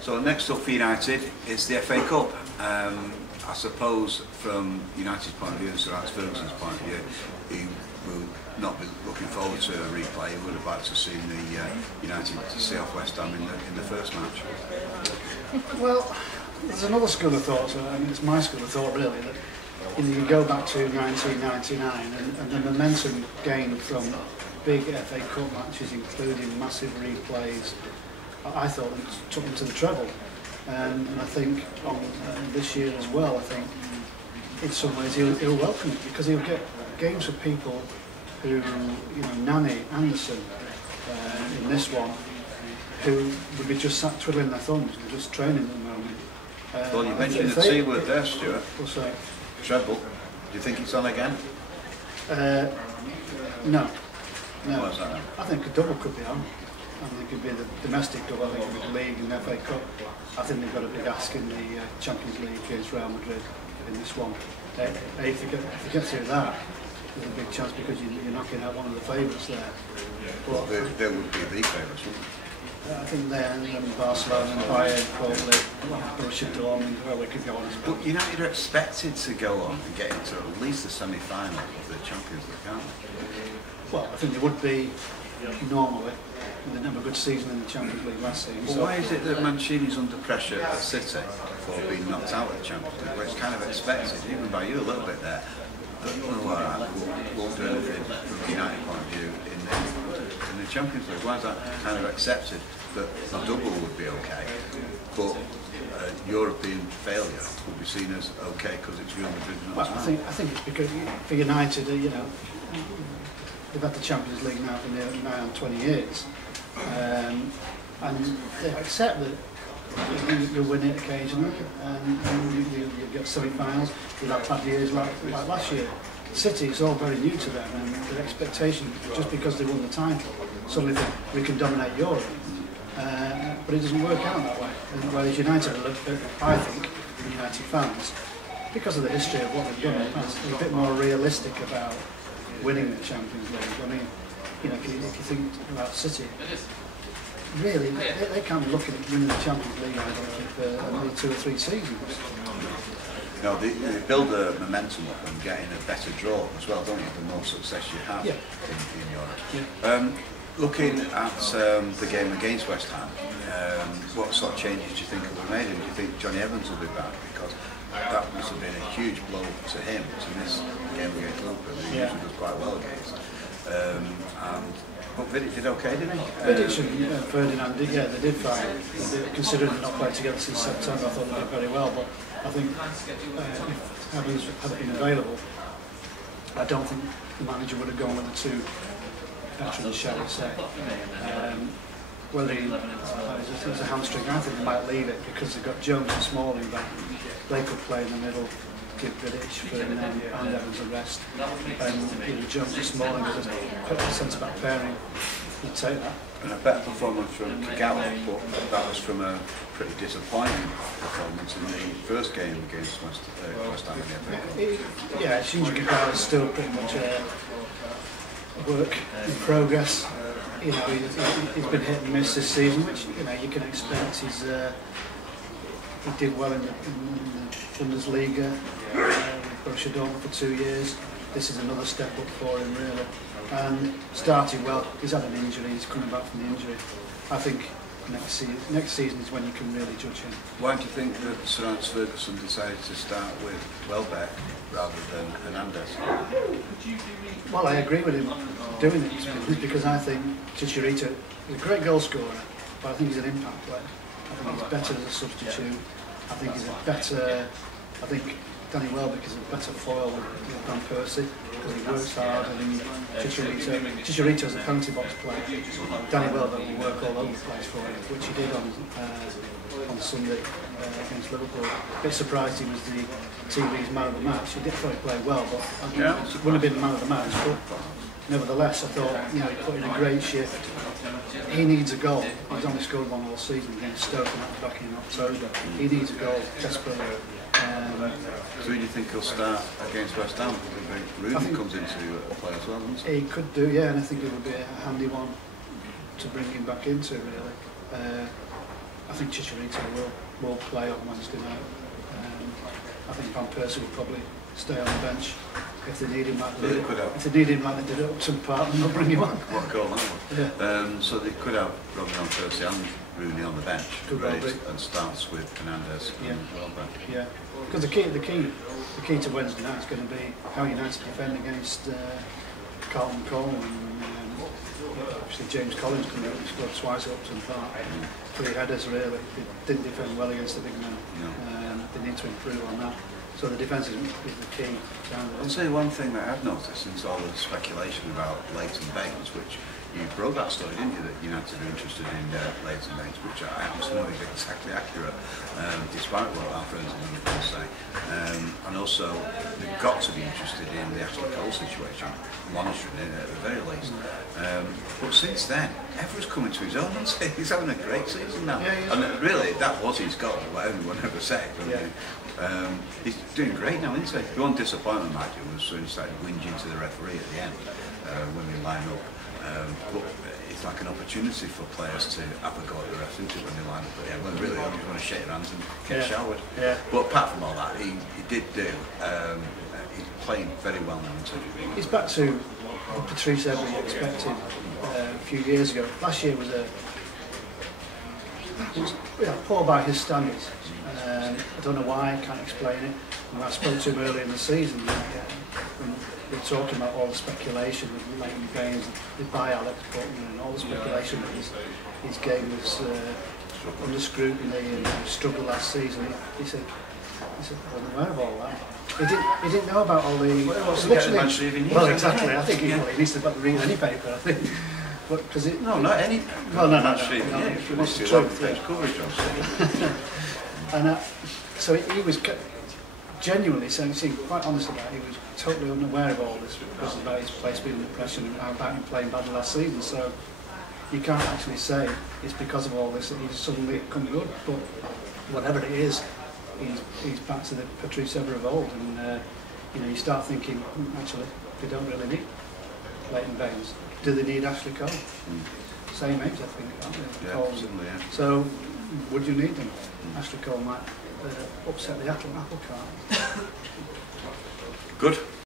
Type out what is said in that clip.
So next up for United is the FA Cup. I suppose from United's point of view and Sir Alex Ferguson's point of view, he will not be looking forward to a replay. He would have liked to see the United to see off West Ham in the first match. Well, there's another school of thought, and it's my school of thought really, that you go back to 1999 and the momentum gained from big FA Cup matches, including massive replays, I thought it took them to the treble. And I think on this year as well, I think in some ways he'll welcome it, because he'll get games with people who, Nani, Anderson, in this one, who would be just sat twiddling their thumbs and just training at the moment. Well, you mentioned the T word there, Stuart. What's that? Treble. Do you think it's on again? No. What's that then? I think a double could be on. I think it could be the domestic double, I think it could be the league and the FA Cup. I think they've got a big ask in the Champions League against Real Madrid in this one. If you get through that, there's a big chance because you're knocking out one of the favourites there. Well, they would be the favourites, wouldn't they? I think then Barcelona and Bayern probably, Borussia Dortmund, well, we could go on as well. But United are expected to go on and get into at least the semi-final of the Champions League, aren't they? Well, I think they would be normally. They didn't have a good season in the Champions League last season. Well, why is it that Mancini's under pressure at City for being knocked out of the Champions League, where it's kind of expected, even by you a little bit there, that won't do anything from the United point of view in the Champions League? Why is that kind of accepted that a double would be okay, but European failure would be seen as okay because it's Real Madrid? Well, I think it's because for United, they've had the Champions League now for nigh on 20 years, and they accept that you'll win it occasionally, and you get semi-finals. You'll have bad years like last year. City is all very new to them, and their expectation, just because they won the title, suddenly think we can dominate Europe. But it doesn't work out that way. And whereas United, I think, the United fans, because of the history of what they've done in the past, are a bit more realistic about winning the Champions League. I mean, if you think about City, really, they can't be looking at winning the Champions League, I don't think, for only 2 or 3 seasons. No, they build a momentum up and getting a better draw as well, don't you? The more success you have in Europe. Yeah. Looking at the game against West Ham, what sort of changes do you think will be made? And do you think Johnny Evans will be back? Because that must have been a huge blow to him to miss the game against Liverpool. He usually does quite well against. But Vidic did okay, didn't he? Vidic and Ferdinand did, they did fine. Considering they've not played together since September, I thought they did very well. But I think if Evans had been available, I don't think the manager would have gone with the 2 veterans, shall we say. Whether he has a hamstring, I think they might leave it because they've got Jones and Smalling back. They could play in the middle, give Vidic, Ferdinand and Evans a rest. And Jones and Smalling as a centre-back pairing, you'd take that. And a better performance from Kagawa, but that was from a pretty disappointing performance in the first game against West Ham in the FA Cup. Yeah, Shinji Kagawa is still pretty much work in progress. He's been hit and miss this season, which you can expect. He did well in the Bundesliga with Borussia Dortmund for 2 years. This is another step up for him, really. And starting well, he's had an injury. He's coming back from the injury. I think next season is when you can really judge him. Why do you think that Sir Alex Ferguson decided to start with Welbeck rather than Hernandez? Well, I agree with him doing it because I think Chicharito is a great goal scorer, but I think he's an impact player. I think he's better as a substitute. I think he's I think Danny Welbeck is a better foil than Van Persie because he works hard. And Chicharito is a penalty box player. Danny Welbeck will work all over the place for him, which he did on Sunday against Liverpool. A bit surprised he was the TV's man of the match. He did probably play well, but he wouldn't have been the man of the match. But nevertheless, I thought he put in a great shift. He needs a goal. He's only scored 1 all season against Stoke and that back in October. He needs a goal desperately. So do you think he'll start against West Ham? Rooney comes into play as well, doesn't he? He could do, yeah, and I think it would be a handy one to bring him back into, really. I think Chicharito will play on Wednesday night. I think Van Persie will probably stay on the bench if they need him like they did. If they need him like they did at Upton Park, then they'll bring him on. What a goal that was. Yeah. So they could have Robin Van Persie and Rooney on the bench, and starts with Fernandes and Welbeck. Yeah, because the key to Wednesday night is going to be how United defend against Carlton Cole, and obviously James Collins can do it. He scored twice at Upton Park. 3 headers really. They didn't defend well against the big men. No. They need to improve on that. So the defence is the key. I'll say one thing that I've noticed since all the speculation about Leighton Baines, which you broke that story, didn't you, that United are interested in Leighton Baines, which I happen to know is exactly accurate, despite what our friends in Liverpool say. And also, they've got to be interested in the Ashley Cole situation, monitoring it at the very least. But since then, everyone's coming to his own, isn't he? He's having a great season now. Yeah, and really, that was his goal, what everyone ever said. He's doing great now, isn't he? The one disappointment, mind you, was when he started whinging to the referee at the end when we line up. But it's like an opportunity for players to have a go at the refs, isn't it, when they line up at the end, when really they just want to shake their hands and get showered. Yeah. But apart from all that, he did do. He's playing very well now, isn't he? He's back to what Patrice Evra expected a few years ago. Last year was poor by his standards. I don't know why, I can't explain it. When I spoke to him earlier in the season, when we were talking about all the speculation with Leighton Baines, the buy Alex Button, and all the speculation that his game was under scrutiny and struggled last season. He said, I wasn't aware of all that. He didn't know about all the... Well, exactly. I think he needs to read any paper, I think. But, no, not any... Well, no. He wants to have the page coverage on. And so he was genuinely saying, quite honest about it, he was totally unaware of all this because about his place being under pressure and about him playing badly last season. So you can't actually say it's because of all this that he's suddenly come good. But whatever it is, he's back to the Patrice Evra of old. And you start thinking, actually, they don't really need Leighton Baines. Do they need Ashley Cole? Same age, I think, aren't they? Yeah, absolutely, yeah. So would you need them? Ashley Cole might upset the apple cart. Good.